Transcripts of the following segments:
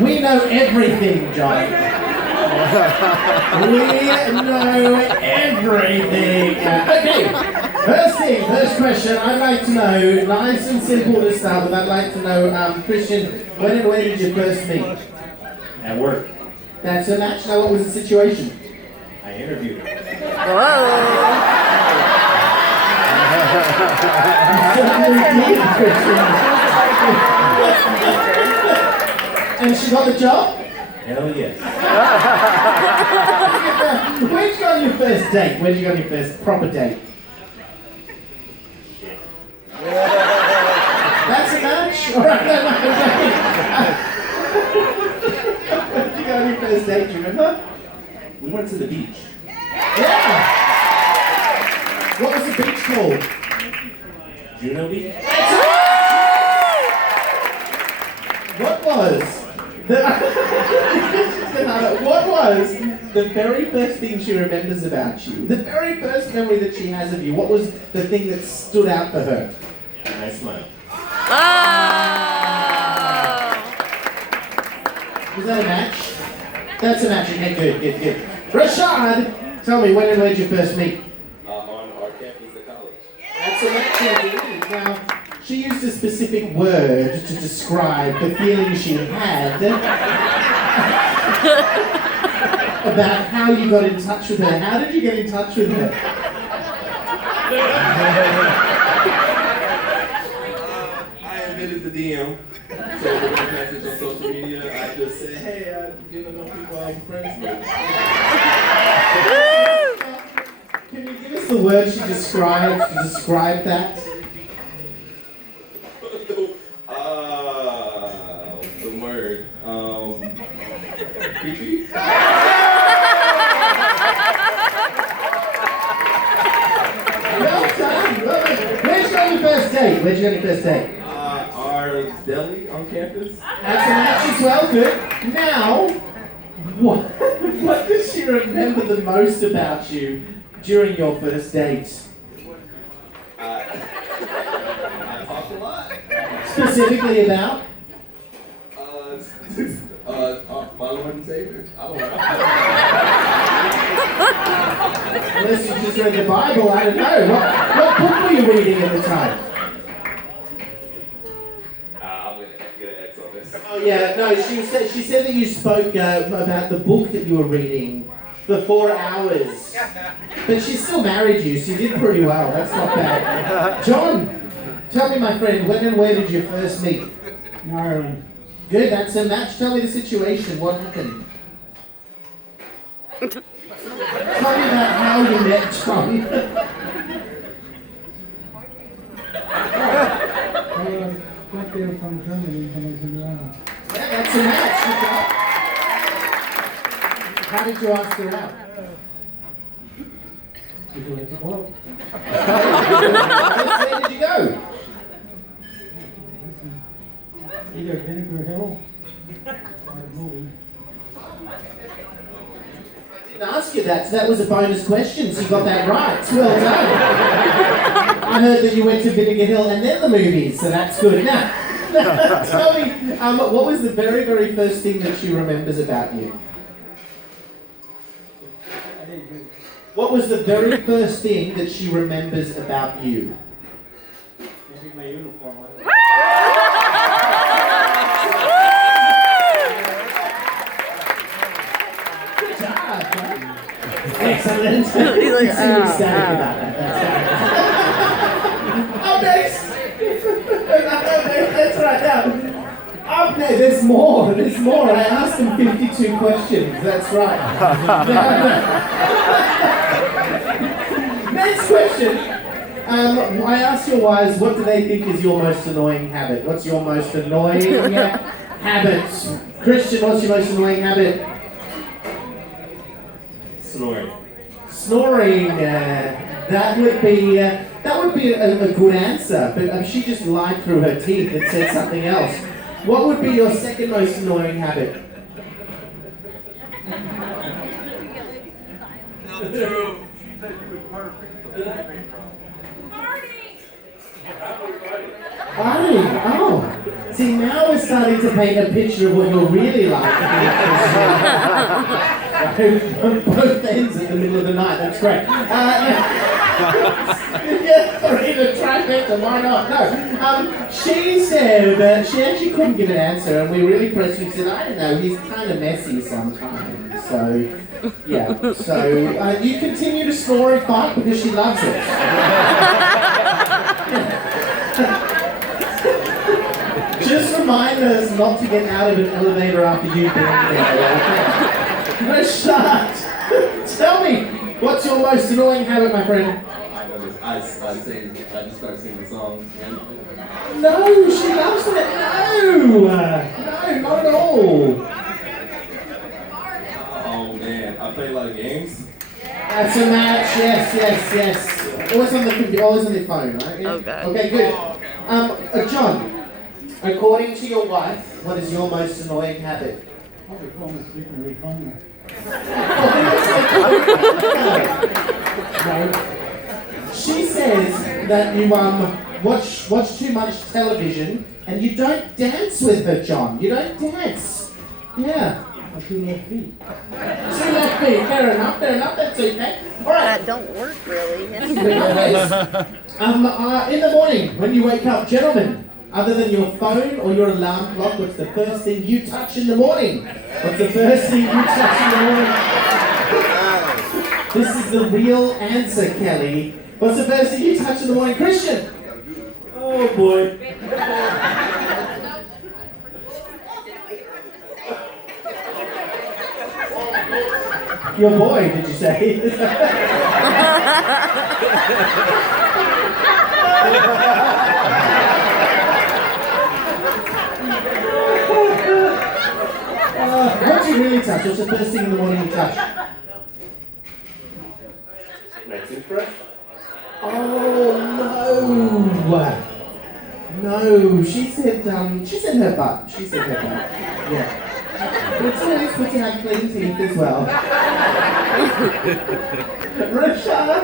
We know everything, John. We know everything. Okay, first question. I'd like to know, nice and simple to start with. I'd like to know, Christian, when and where did you first meet? At work. That's a match. Now, what was the situation? I interviewed her. And she got the job? Hell yes. Where'd you go on your first date? Where'd you go on your first proper date? That's a match? Alright, where'd you go on your first date, do you remember? We went to the beach. Yeah! What was the beach called? Juno Beach? What was the very first thing she remembers about you? The very first memory that she has of you. What was the thing that stood out for her? My smile. Was that a match? That's a match. Okay, good. Rashad, tell me, when and where did you first meet? On our campus at college. That's a match indeed. Now, she used a specific word to describe the feeling she had about how you got in touch with her. How did you get in touch with her? I admitted the DM. So with my message on social media, I just said, hey, you know people I'm friends with. Can you give us the word she described to describe that? The word. Creepy? Well done. Where'd you go on your first date? Our deli on campus. That's a match as well, good. Now, what does she remember the most about you during your first date? I talked a lot. Specifically about? My Lord and Savior. I don't know. Unless you just read the Bible, I don't know. What book were you reading at the time? I'm gonna get an X on this. Oh yeah, no, she said that you spoke about the book that you were reading for 4 hours. But she still married you, so you did pretty well. That's not bad. John, tell me, my friend, when and where did you first meet? In Ireland. Good, that's a match. Tell me the situation. What happened? Tell me about how you met John. I got there from Germany when I was in Ireland. Yeah, that's a match. Good job. How did you ask her out? Would you like to go out? Where did you go? Either Vinegar Hill or movie. I didn't ask you that, so that was a bonus question, so you got that right. Well done. I heard that you went to Vinegar Hill and then the movies, so that's good. Now, tell me, what was the very, very first thing that she remembers about you? What was the very first thing that she remembers about you? Maybe my uniform. Good job, John. Excellent. He's like, ecstatic about that. Up next. That's right. Now, up next. There's more. I asked him 52 questions. That's right. Next question. I asked your wives, what do they think is your most annoying habit? What's your most annoying habit? Christian, what's your most annoying habit? Snoring. Snoring. That would be a good answer, but she just lied through her teeth and said something else. What would be your second most annoying habit? Partying. Oh, See, now we're starting to paint a picture of what you're really like. On both ends in the middle of the night. That's great. Yeah, sorry, the trifecta, why not? No. She said that she actually couldn't give an answer, and we really pressed her. She said, I don't know, he's kind of messy sometimes. So, yeah. So, you continue to snore and fight because she loves it. Just remind us not to get out of an elevator after you've been there. Rashad, tell me, what's your most annoying habit, my friend? I just started singing songs. No, she loves it. No, not at all. Oh man, I play a lot of games. That's a match. Yes. Always on the computer, always on the phone, right? Yeah? Okay, good. John, according to your wife, what is your most annoying habit? Probably falling asleep and refunding. No. She says that you watch too much television and you don't dance with her, John. You don't dance. Yeah. Two left feet. Two left feet. Fair enough. That's okay. All right. That don't work really. In the morning when you wake up, gentlemen, other than your phone or your alarm clock, what's the first thing you touch in the morning? What's the first thing you touch in the morning? This is the real answer, Kelly. What's the first thing you touch in the morning, Christian? Oh boy. Your boy, did you say? What do you really touch? What's the first thing in the morning you touch? My toothbrush? Oh no! She said her butt. Yeah. It's always good to have clean teeth as well. Rashad,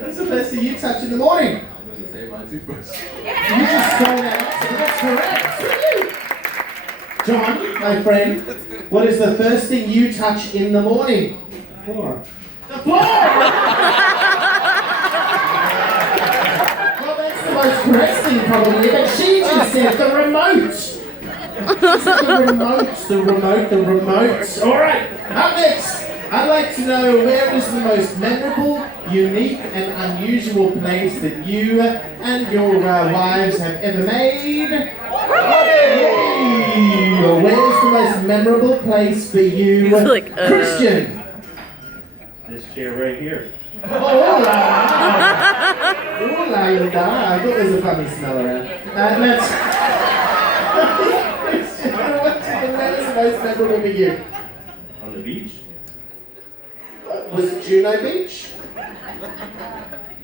what's the first thing you touch in the morning? I'm gonna say my toothbrush. You just throw that answer. That's correct. John, my friend, what is the first thing you touch in the morning? The floor. The floor! Well, that's the most correct thing probably, but she just said the remote. She said the remote. All right, up next, I'd like to know where is the most memorable, unique, and unusual place that you and your wives have ever made. Where's the most memorable place for you, Christian? This chair right here. Oh la! I thought there was a funny smell around. Let's. Where is the most memorable for you? On the beach? Was it Juno Beach?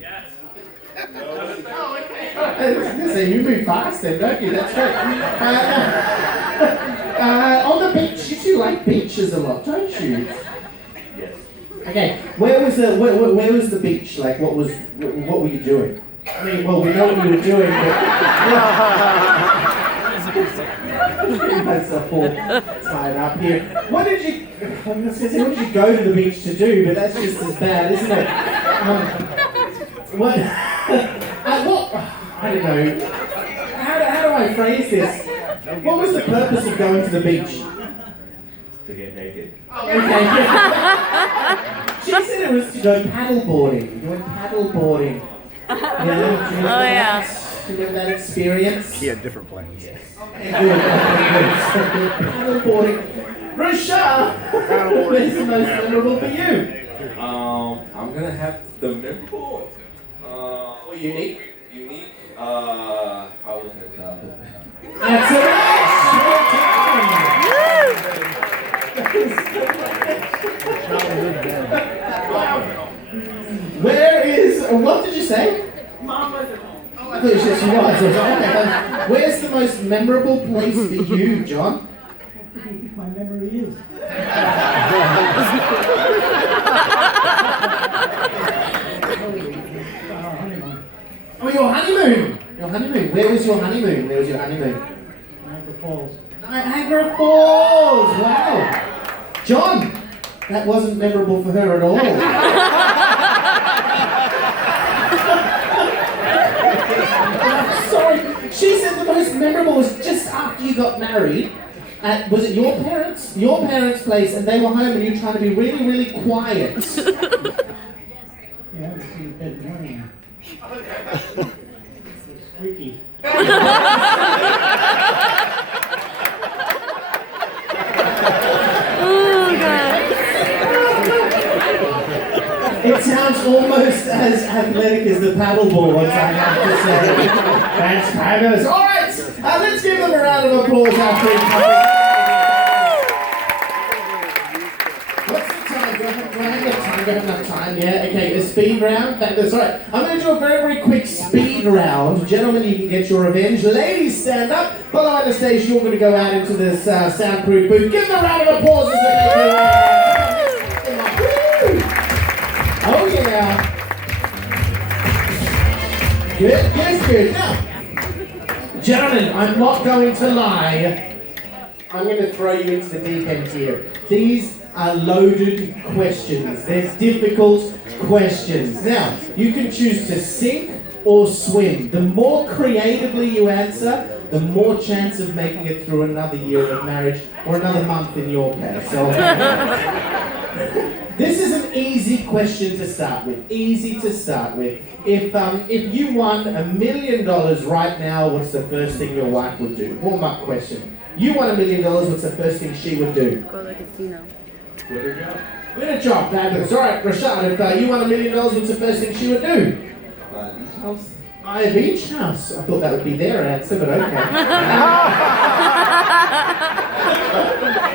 Yes. So you move fast then, don't you? That's great. On the beach, you two like beaches a lot, don't you? Yes. Okay, where was the beach? Like, what were you doing? I mean, well, we know what you were doing, but that's a full tied up here. What did you go to the beach to do? But that's just as bad, isn't it? What? I don't know. How do I phrase this? What was the purpose of going to the beach? To get naked. Okay. She said it was to go paddleboarding. You went paddleboarding. Yeah, do you remember that experience? He had different plans. Good. Paddleboarding. Rashad, what is the most memorable for you? I'm gonna have the memorable. Or unique? Unique. I was gonna tell it. That's Where is, what did you say? Mom wasn't home. Oh, I thought you said she was. I was like, okay, where's the most memorable place for you, John? What do you think my memory is? Honeymoon. Oh, your honeymoon! Your honeymoon. Where was your honeymoon? I Falls. Niagara Falls! Wow! John, that wasn't memorable for her at all. I'm sorry. She said the most memorable was just after you got married. At, was it your parents? Your parents' place, and they were home and you were trying to be really, really quiet. Yeah, I was in bed morning. It's squeaky. Oh, God. It sounds almost as athletic as the paddleboard, I have to say. That's fabulous. All right, let's give them a round of applause after each other. What's the time? Do I have time? Do I have enough time? Yeah, okay, a speed round. That's all right. I'm going to do a very, very quick speed round. Gentlemen, you can get your revenge. Ladies, stand up. Follow the station. You're going to go out into this soundproof booth. Give them a round of applause as they go. Oh yeah. Good. Now, gentlemen, I'm not going to lie. I'm going to throw you into the deep end here. These are loaded questions. They're difficult questions. Now, you can choose to sink or swim. The more creatively you answer, the more chance of making it through another year of marriage, or another month in your case. So, this is an easy question to start with. Easy to start with. If you won $1 million right now, what's the first thing your wife would do? Warm-up question. You won $1 million, what's the first thing she would do? Go to the casino. Win a job, fabulous. All right, Rashad, if you won $1 million, what's the first thing she would do? Buy a beach house. I thought that would be their answer, but okay.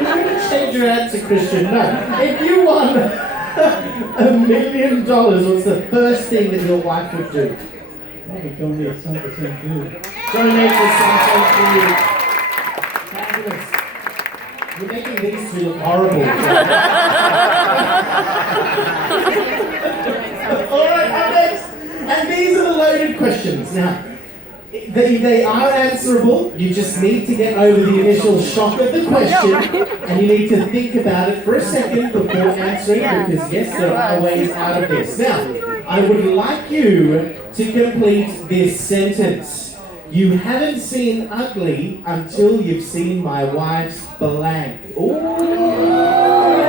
You're going to change your answer, Christian. No. If you won $1 million, what's the first thing that your wife would do? Probably donate some to St. Jude. Donate to something for you. Fabulous. You're making these two look horrible. All right, up next. And these are the loaded questions. Now, they are answerable. You just need to get over the initial shock of the question, and you need to think about it for a second before answering, because yes, there are ways out of this. Now, I would like you to complete this sentence. You haven't seen ugly until you've seen my wife's blank. Ooh.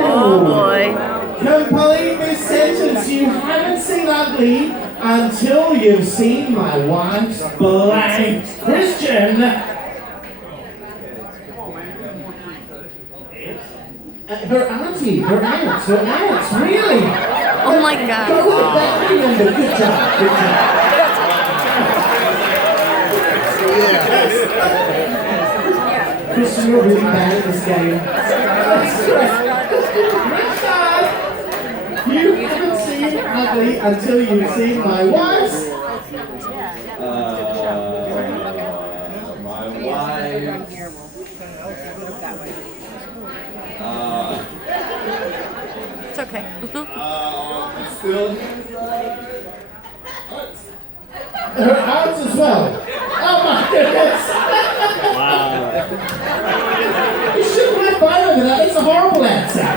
Oh, boy. Complete this sentence. You haven't seen ugly until you've seen my wife's blank. Christian. Her auntie, her aunt, really? Oh, my God. Go with that remember. Good job. Christian, you're really bad at this game. Richard, you haven't seen ugly until you've seen my wife's. My wife. It's okay. Still. Her aunts as well. Oh my goodness! Wow. You shouldn't have fun over that. That's a horrible answer.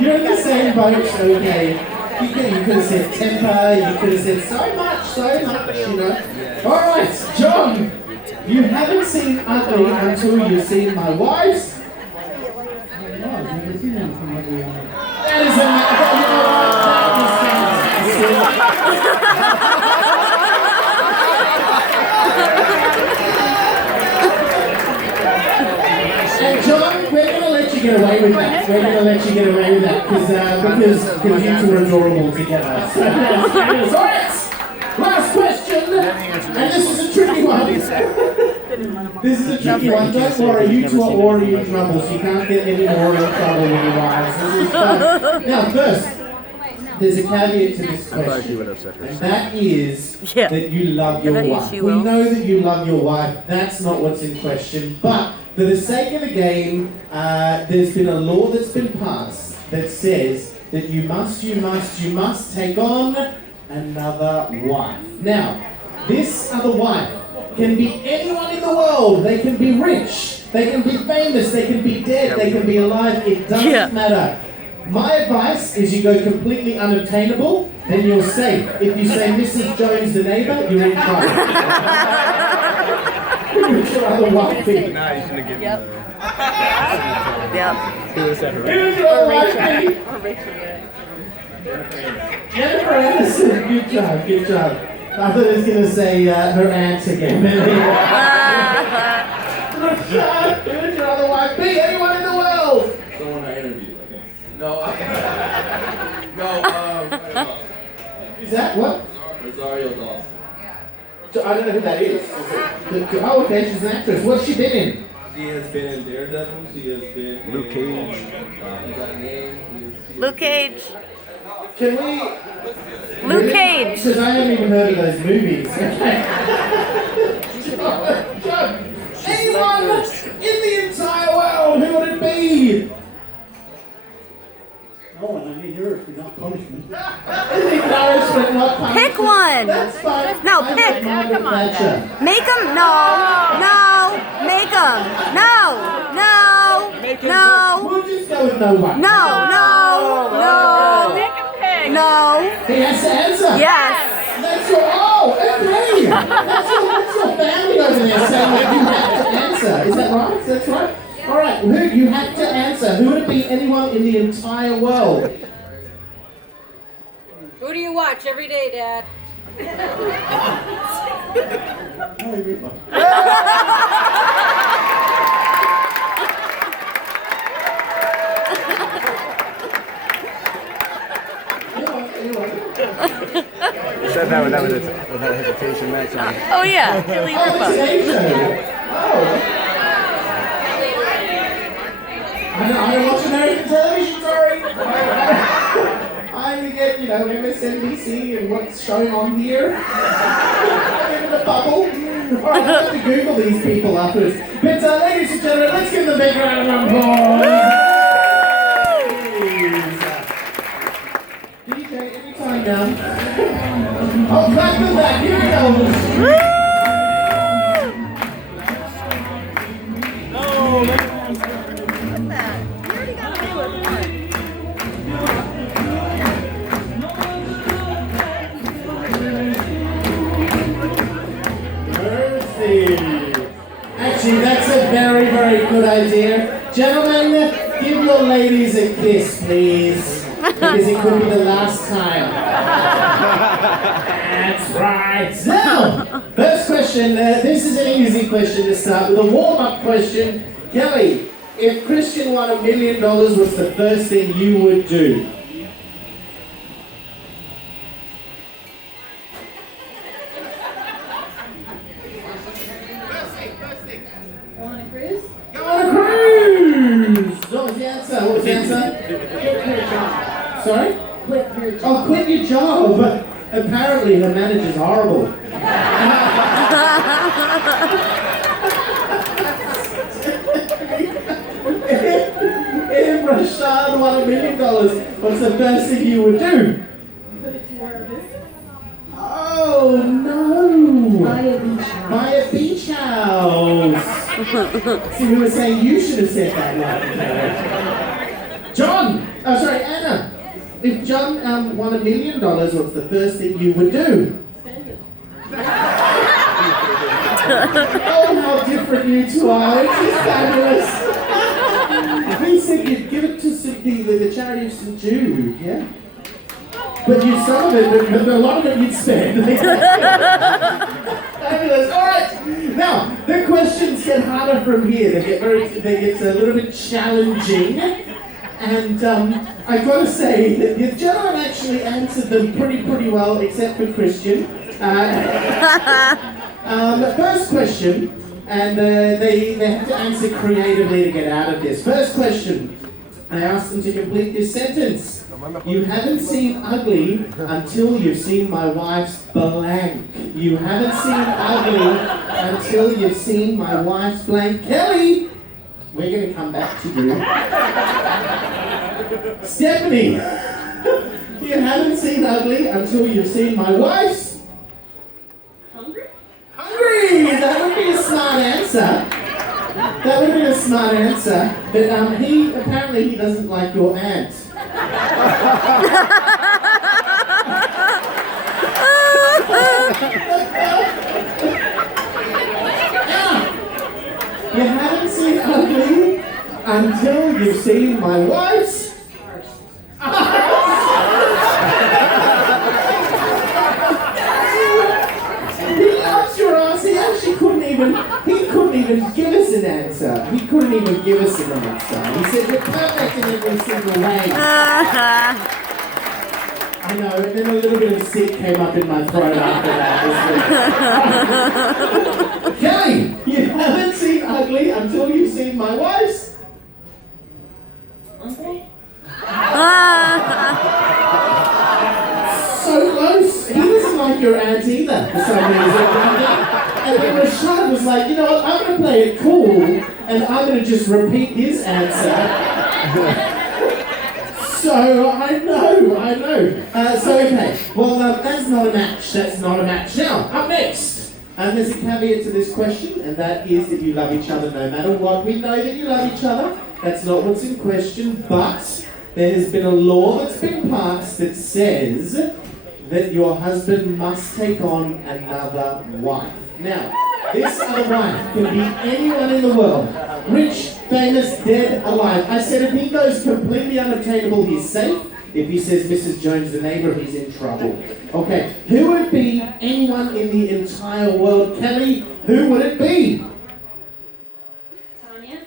You're in the same boat, okay? You could have said temper. You could have said so much, you know. All right, John. You haven't seen ugly until you've seen my wife's. No, I've never seen anything like that. That is And John, we're going to let you get away with that. We're going to let you get away with that because you two are adorable together. So that's fabulous. All right, last question, and this is a tricky one. This is a tricky one. Don't worry, you two are already in trouble, so you can't get any more in trouble with your wives. This is fun. Now, first, there's a caveat to this question, and that is that you love your wife. We know that you love your wife. That's not what's in question. But for the sake of the game, there's been a law that's been passed that says that you must take on another wife. Now, this other wife can be anyone in the world. They can be rich, they can be famous, they can be dead, they can be alive. It doesn't matter. My advice is you go completely unobtainable, then you're safe. If you say Mrs. Jones the neighbour, you're in trouble. Who's your other wife be? Yep. Yep. Who's your other wife be? Jennifer Aniston. Good job, good job. I thought I was going to say her aunt again. Who's your other wife be? Anyone in the world? Someone I interviewed. Okay. No. Is that what? Rosario Dawson. So I don't know who that is. Oh, okay, she's an actress. What's she been in? She has been in Daredevil. She has been Luke Cage. Luke Cage. Can we... Luke Cage. Because I haven't even heard of those movies. John, anyone in the entire world, who would it be? No one, I need yours, but not punishment. Embarrassment, not punishment. Pick one. That's fine. No, I pick. like Margaret Thatcher. Make him. No. Make him. No. We'll just go with no one. No. No. He has to answer. Yes. That's your, okay. That's your family over there saying that you have to answer. Is that right? That's right? All right, who you have to answer. Who would it be? Anyone in the entire world? Who do you watch every day, Dad? Said that without hesitation, Max. Oh yeah. Leave your phone. I don't watch American television, sorry. I only get, MSNBC and what's showing on here. I'm in the bubble. Alright, I have to Google these people afterwards. But ladies and gentlemen, let's give them a big round of applause. DJ, anytime now. Oh, clap with that, here we go. Actually, that's a very, very good idea. Gentlemen, give your ladies a kiss, please. Because it could be the last time. That's right. Now, first question. This is an easy question to start with. A warm-up question. Kelly, if Christian won $1 million, what's the first thing you would do? Go on a cruise? Go on a cruise! What was the answer? What was the answer? Quit your job. Sorry? Quit your job. Oh, quit your job! But apparently her manager's horrible. If Rashad won $1 million, what's the first thing you would do? Put it to our business. Oh no! Buy a beach house. Buy a beach house! See, we were saying you should have said that one. Anna. If John won $1 million, what's the first thing you would do? Spend it. Oh, how different you two are. It's just fabulous. He said you'd give it to the charity of St. Jude, yeah? But you some of it, but a lot of it you'd spend. Fabulous. All right. Now, the questions get harder from here. They get a little bit challenging. And I've got to say that the gentleman actually answered them pretty well, except for Christian. The first question, and they have to answer creatively to get out of this. First question, I asked them to complete this sentence. You haven't seen ugly until you've seen my wife's blank. You haven't seen ugly until you've seen my wife's blank. Kelly, we're going to come back to you. Stephanie, you haven't seen ugly until you've seen my wife's... Hungry? Hungry! answer. That would have been a smart answer. But apparently he doesn't like your aunt. You haven't seen Ugly until you've seen my wife's. He loves your ass. He actually couldn't even give us an answer. He couldn't even give us an answer. He said you're perfect in every single way. I know, and then a little bit of sick came up in my throat after that. Kelly, you haven't seen Ugly until you've seen my wife's. So close. He doesn't like your aunt either, for some reason. And then Rashad was like, you know what, I'm going to play it cool, and I'm going to just repeat his answer. So, I know. Okay. Well, that's not a match. Now, up next. There's a caveat to this question, and that is that you love each other no matter what. We know that you love each other. That's not what's in question, but there has been a law that's been passed that says that your husband must take on another wife. Now, this other wife can be anyone in the world. Rich, famous, dead, alive. I said if he goes completely unobtainable, he's safe. If he says Mrs. Jones the neighbour, he's in trouble. Okay, who would it be? Anyone in the entire world? Kelly, who would it be? Tanya?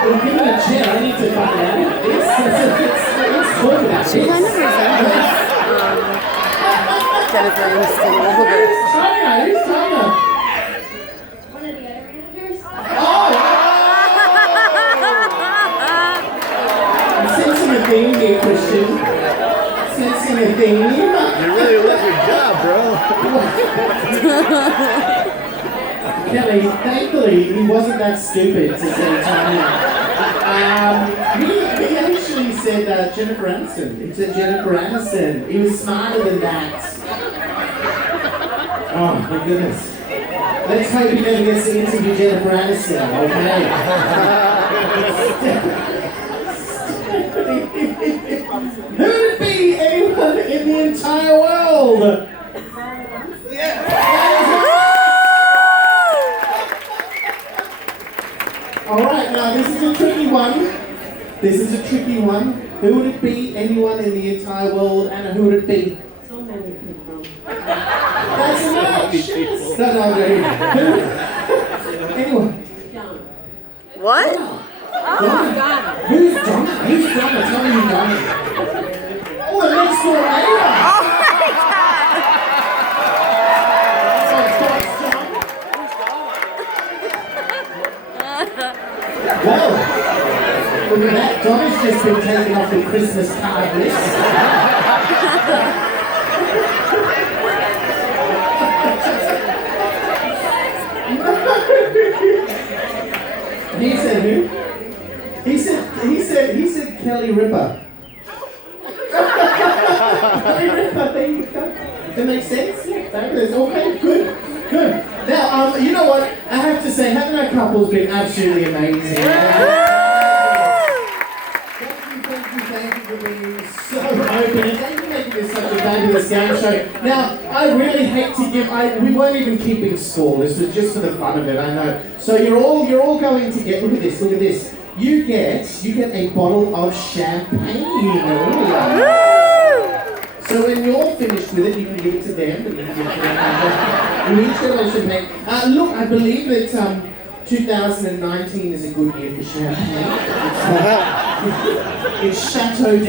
Well, give it a chair. I need to find out this. Let's talk about She kind of this. resembles Jennifer Aniston a little bit. Tanya, who's Tanya? One of the other managers? I'm sensing a theme here, Christian. Sensing a theme. You really love your job, bro. Kelly, thankfully, he wasn't that stupid to say Tanya. He actually said Jennifer Aniston. He said Jennifer Aniston. He was smarter than that. Oh, my goodness. Let's hope he never gets to interview Jennifer Aniston, okay? Who would it be? Anyone in the entire world? Alright, now this is a tricky one. Who would it be? Anyone in the entire world? Anna, who would it be? So many people. That's a match! Yes. No, anyone? John. What? Donna. Who's Donna? Who's Donna? Tell me who Donna is. Oh, the next door neighbor! Whoa! Look at that, Donna's just been taken off the Christmas card list. He said who? He said Kelly Ripper. Kelly Ripper, there you go. That makes sense? Fabulous. Okay, good. Now, you know what? I have to say, having our couple's been absolutely amazing. Thank you for being so open, and thank you for making this such a fabulous game show. Now, I really hate to give. We weren't even keeping score. This was just for the fun of it. I know. So you're all going to get. Look at this. You get a bottle of champagne. Ooh. So when you're finished with it, you can give it to them, and you can give it to them. You each get a bottle of champagne. Look, I believe that 2019 is a good year for champagne. It's Chateau de